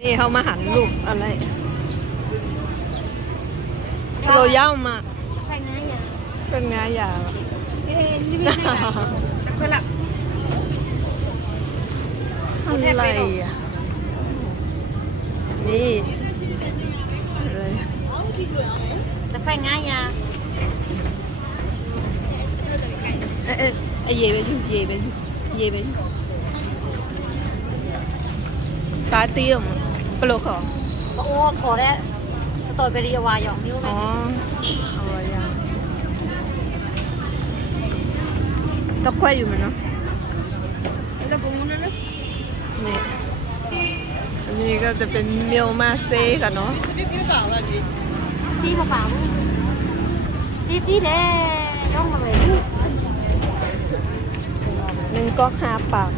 นี่เขามาหันรูปอะไรโรย่ามาเป็นไงอย่างอะไรอ่ะนี่จะไปง่ายยาเย่ไปอยู่เย่ไปตาเตี้ยมปลอกคอโอ้ขอได้สตอเบอรี่วายองนิ้วไหมเอาไว้ยังต้องค่อยอยู่มันเนาะนี่อันนี้ก็จะเป็นเมียวมาเซ่กันเนาะที่เปล่าจี้เด้ย่องมาเลย1 ก๊อก5 ปาก